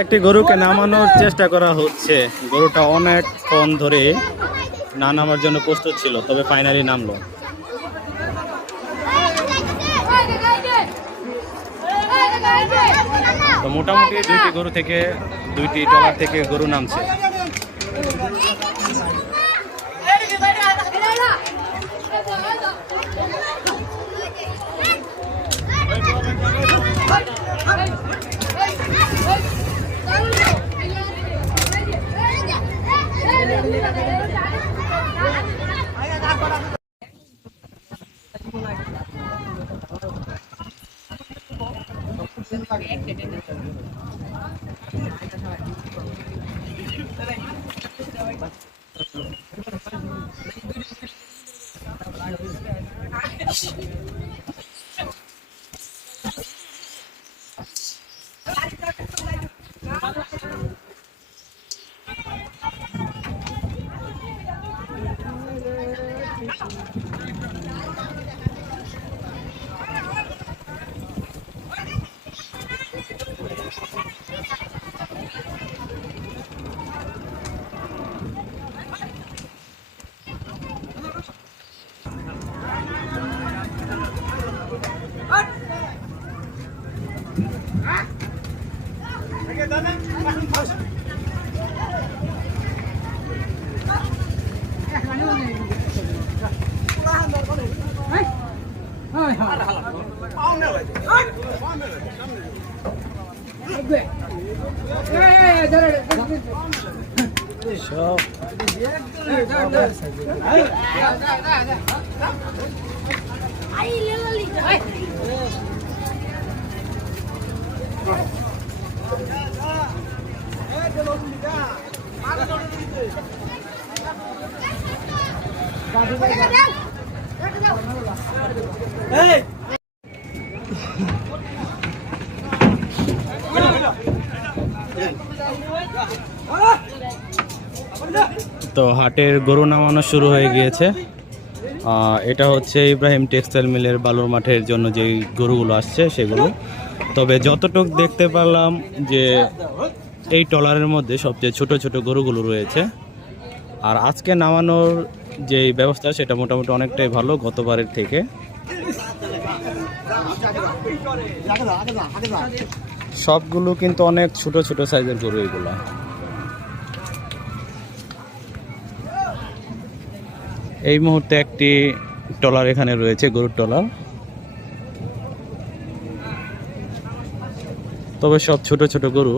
একটি গরুকে নামানোর চেষ্টা করা হচ্ছে। গরুটা অনেকক্ষণ ধরে না নামার জন্য প্রস্তুত ছিল, তবে ফাইনালি নামলো। তো মোটামুটি দুইটি ট্রলার থেকে গরু নামছে। তো হাটের গরু নামানো শুরু হয়ে গিয়েছে। এটা হচ্ছে ইব্রাহিম টেক্সটাইল মিলের বালুর মাঠের জন্য যে গরুগুলো আসছে সেগুলো। তবে যতটুকু দেখতে পারলাম যে এই ট্রলারের মধ্যে সবচেয়ে ছোট ছোট গরুগুলো রয়েছে। আর আজকে নামানোর যে ব্যবস্থা সেটা মোটামুটি অনেকটাই ভালো গতবারের থেকে। সবগুলো কিন্তু অনেক ছোট ছোট সাইজের গরু এগুলা। এই মুহূর্তে একটি ট্রলার এখানে রয়েছে, গরুর ট্রলার। তবে সব ছোট ছোট গরু।